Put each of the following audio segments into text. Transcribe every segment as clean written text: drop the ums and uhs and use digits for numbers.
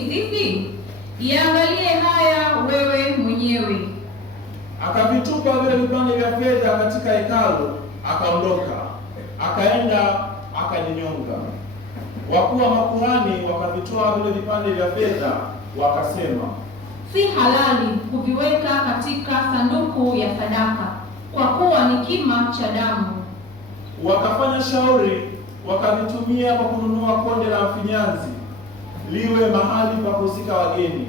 sisi? Iangalie haya wewe mwenyewe. Akavitupa vile vipande vya fedha katika hekalu, akaondoka, akaenda akajinyonga. Wakuu wa makuhani wakavitoa vile vipande vya fedha, wakasema, si halali kuviweka katika sanduku ya sadaka, kwa kuwa ni kima cha damu. Wakafanya shauri, wakavitumia kwa kununua konde la mfinyanzi, liwe mahali pa kuzika wageni.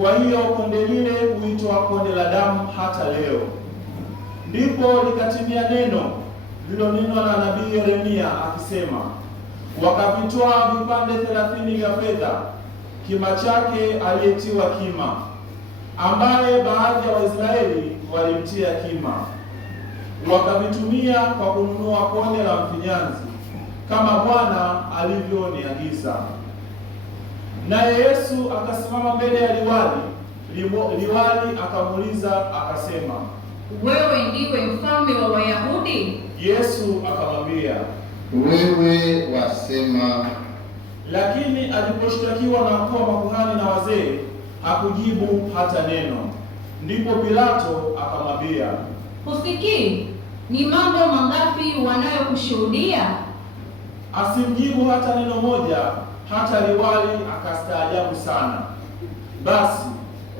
Kwa hiyo konde lile huitwa konde la damu hata leo. Ndipo likatimia neno lililonenwa na nabii Yeremia akisema, wakavitoa vipande 30 vya fedha, kima chake aliyetiwa kima, ambaye baadhi ya Waisraeli walimtia kima, wakavitumia kwa kununua konde la mfinyanzi, kama Bwana alivyoniagiza. Naye Yesu akasimama mbele ya liwali. Liwali akamuuliza akasema, wewe ndiwe mfalme wa Wayahudi? Yesu akamwambia, wewe wasema. Lakini aliposhtakiwa na wakuu wa makuhani na wazee, hakujibu hata neno. Ndipo Pilato akamwambia, husikii ni mambo mangapi wanayokushuhudia? Asimjibu hata neno moja. Hata liwali akastaajabu sana. Basi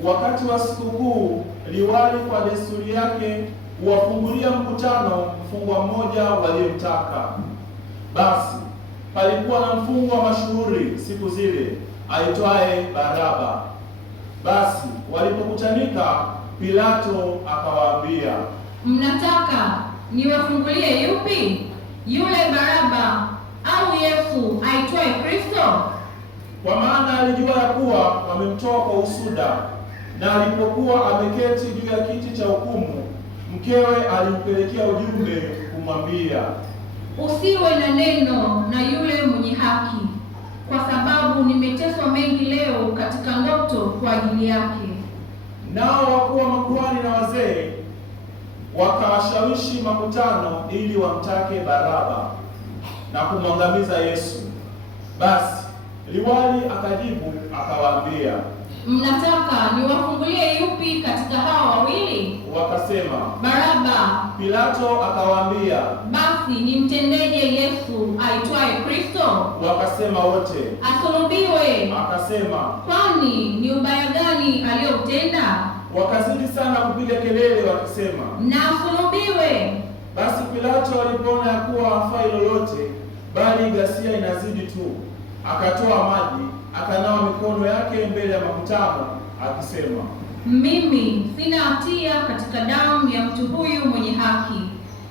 wakati wa sikukuu, liwali kwa desturi yake huwafungulia mkutano mfungwa mmoja waliyemtaka. Basi palikuwa na mfungwa mashuhuri siku zile aitwaye Baraba. Basi walipokutanika, Pilato akawaambia, mnataka niwafungulie yupi? Yule Baraba au Yesu aitwaye Kristo? Kwa maana alijua ya kuwa wamemtoa kwa usuda. Na alipokuwa ameketi juu ya kiti cha hukumu, mkewe alimpelekea ujumbe kumwambia, usiwe na neno na yule mwenye haki, kwa sababu nimeteswa mengi leo katika ndoto kwa ajili yake. Nao wakuu wa makuhani na wazee wakawashawishi makutano ili wamtake Baraba na kumwangamiza Yesu. Basi liwali akajibu akawaambia, mnataka niwafungulie yupi katika hawa wawili? Wakasema, Baraba. Pilato akawaambia, basi nimtendeje Yesu aitwaye Kristo? Wakasema wote, asulubiwe. Akasema, kwani ni ubaya gani aliyoutenda? Wakazidi sana kupiga kelele wakisema, na asulubiwe. Basi Pilato alipoona ya kuwa hafai lolote, bali ghasia inazidi tu, akatoa maji, akanawa mikono yake mbele ya makutano, akisema, mimi sina hatia katika damu ya mtu huyu mwenye haki.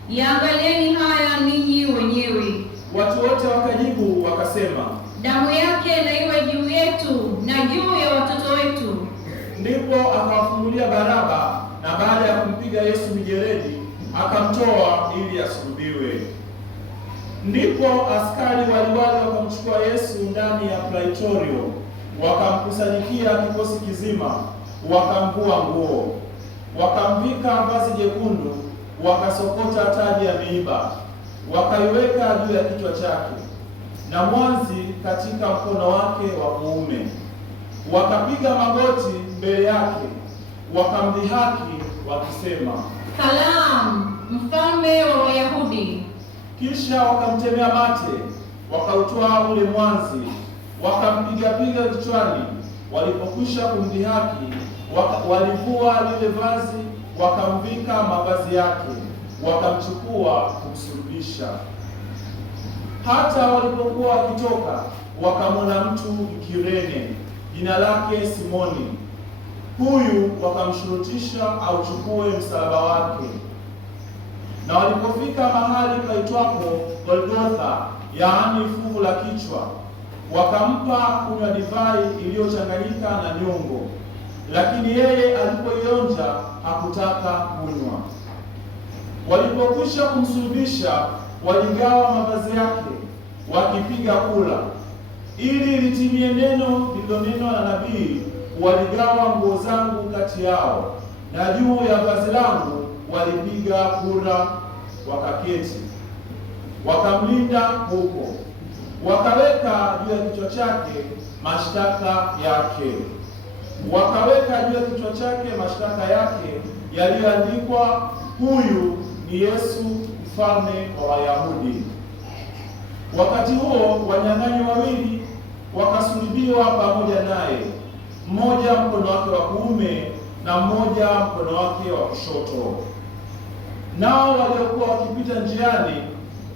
Yaangalieni haya ninyi wenyewe. Watu wote wakajibu wakasema, damu yake na iwe juu yetu na juu ya watoto wetu. Ndipo akawafungulia Baraba, na baada ya kumpiga Yesu mijeledi akamtoa ili asulubiwe. Ndipo askari waliwali wakamchukua Yesu ndani ya Praitorio, wakamkusanyikia kikosi kizima, wakamvua nguo, wakamvika vazi jekundu, wakasokota taji ya miiba, wakaiweka juu ya kichwa chake, na mwanzi katika mkono wake wa kuume. Wakapiga magoti mbele yake, wakamdhihaki wakisema, salamu, mfalme wa Wayahudi. Kisha wakamtemea mate, wakautoa ule mwanzi, wakampiga-piga kichwani. Walipokwisha kumdhihaki, walivua lile vazi, wakamvika mavazi yake, wakamchukua kumsulubisha. Hata walipokuwa wakitoka, wakamwona mtu Kirene, jina lake Simoni. Huyu wakamshurutisha auchukue msalaba wake. Na walipofika mahali paitwapo Golgotha, yaani fuvu la kichwa, wakampa kunywa divai iliyochanganyika na nyongo, lakini yeye alipoionja hakutaka kunywa. Walipokwisha kumsulubisha, waligawa mavazi yake, wakipiga kula, ili litimie neno lililonenwa na nabii, waligawa nguo zangu kati yao, na juu ya vazi langu walipiga kura. Wakaketi, wakamlinda huko, wakaweka juu ya kichwa chake mashtaka yake. Wakaweka juu ya kichwa chake mashtaka yake yaliyoandikwa, huyu ni Yesu mfalme wa Wayahudi. Wakati huo wanyang'anyi wawili wakasulubiwa pamoja naye, mmoja mkono wake wa kuume na mmoja mkono wake wa kushoto. Nao waliokuwa wakipita njiani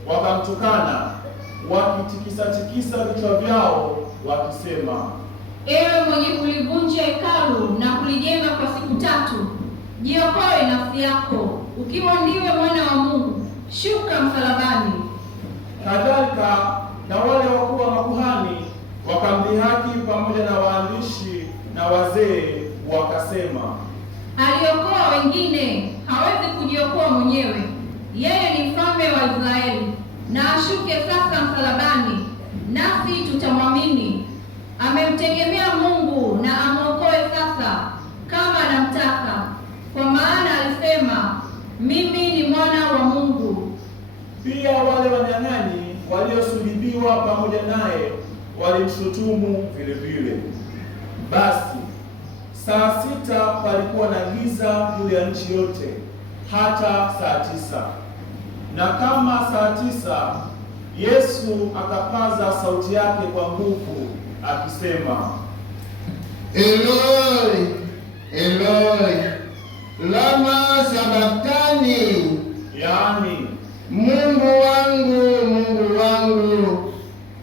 wakamtukana, wakitikisa vichwa vyao wakisema, ewe mwenye kulivunja hekalu na kulijenga kwa siku 3, jiokoe nafsi yako, ukiwa ndiwe mwana wa Mungu, shuka msalabani. Kadhalika na wale wakuu wa makuhani wakamdhihaki pamoja na waandishi na wazee, wakasema, aliokoa wengine, hawezi kujiokoa mwenyewe. Yeye ni mfalme wa Israeli, na ashuke sasa msalabani, nasi tutamwamini. Amemtegemea Mungu na amwokoe sasa kama anamtaka, kwa maana alisema, mimi ni mwana wa Mungu. Pia wale wanyang'anyi waliosulubiwa pamoja naye walimshutumu vile vile. Basi saa 6 palikuwa na giza juu ya nchi yote hata saa 9. Na kama saa 9 Yesu akapaza sauti yake kwa nguvu akisema, Eloi, Eloi, lama sabakthani, yaani, Mungu wangu,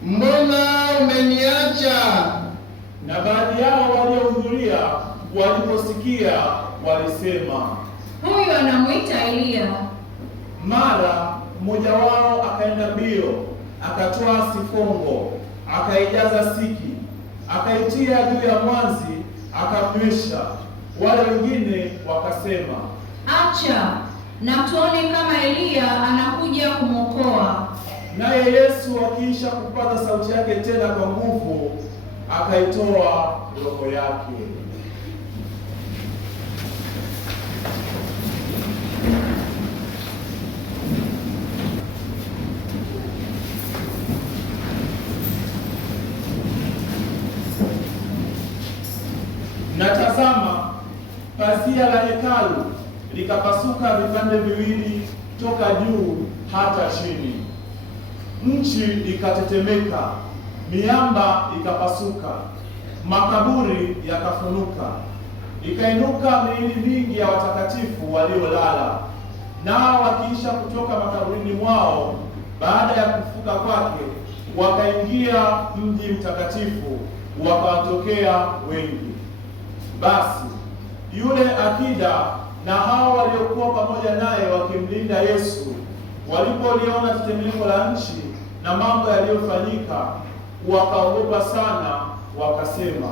mbona umeniacha? Na baadhi yao waliohudhuria waliposikia walisema, huyu anamwita Eliya. Mara mmoja wao akaenda mbio, akatoa sifongo, akaijaza siki, akaitia juu ya mwanzi, akamnywesha. Wale wengine wakasema, acha na tuone kama Eliya anakuja kumwokoa. Naye Yesu akiisha kupaza sauti yake tena kwa nguvu, akaitoa roho yake. Na tazama, pazia la hekalu likapasuka vipande viwili toka juu hata chini. Nchi ikatetemeka, miamba ikapasuka, makaburi yakafunuka. Ikainuka miili mingi ya watakatifu waliolala. Nao wakiisha kutoka makaburini mwao baada ya kufuka kwake, wakaingia mji mtakatifu, wakawatokea wengi. Basi yule akida na hao waliokuwa pamoja naye wakimlinda Yesu walipoliona tetemeko la nchi na mambo yaliyofanyika, wakaogopa sana, wakasema,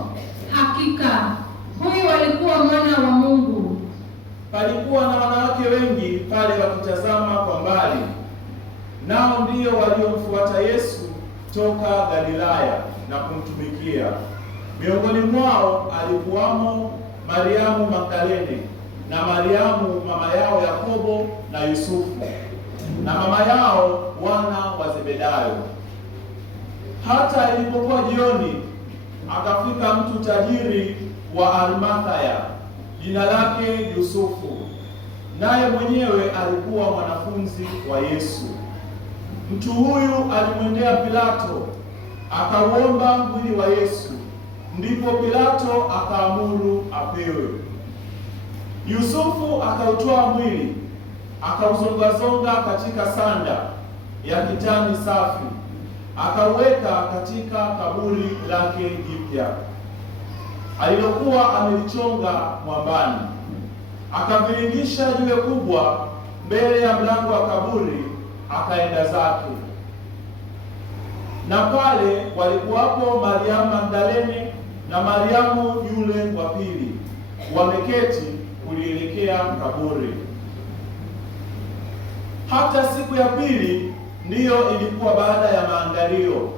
hakika huyu alikuwa mwana wa Mungu. Palikuwa na wanawake wengi pale wakitazama kwa mbali, nao ndio waliomfuata Yesu toka Galilaya na kumtumikia. Miongoni mwao alikuwamo Mariamu Magdalene na Mariamu mama yao Yakobo na Yusufu na mama yao wana wa Zebedayo. Hata ilipokuwa jioni, akafika mtu tajiri wa Arimathaya, jina lake Yusufu, naye mwenyewe alikuwa mwanafunzi wa Yesu. Mtu huyu alimwendea Pilato, akauomba mwili wa Yesu. Ndipo Pilato akaamuru apewe. Yusufu akautoa mwili, akauzongazonga katika sanda ya kitani safi, akauweka katika kaburi lake jipya alilokuwa amelichonga mwambani. Akaviringisha jiwe kubwa mbele ya mlango wa kaburi, akaenda zake. Na pale walikuwapo Mariamu Magdalene na Mariamu yule wa pili, wameketi kulielekea kaburi. Hata siku ya pili ndiyo ilikuwa baada ya maandalio.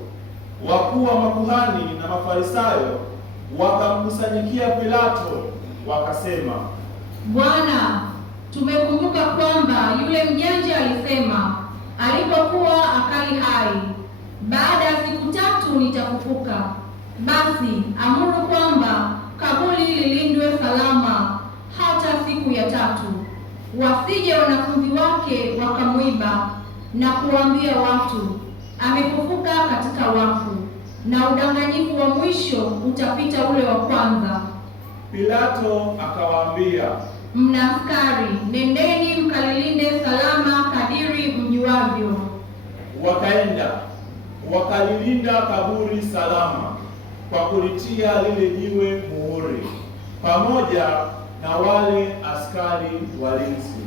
Wakuu wa makuhani na Mafarisayo wakamkusanyikia Pilato, wakasema, Bwana, tumekumbuka kwamba yule mjanja alisema alipokuwa akali hai, baada ya siku 3 nitafufuka. Basi amuru kwamba kaburi lilindwe salama hata siku ya tatu, wasije wanafunzi wake wakamwiba na kuambia watu, amefufuka katika wafu, na udanganyifu wa mwisho utapita ule wa kwanza. Pilato akawaambia, mna askari, nendeni mkalilinde salama kadiri mjuavyo. Wakaenda wakalilinda kaburi salama kwa kulitia lile jiwe muhuri, pamoja na wale askari walinzi.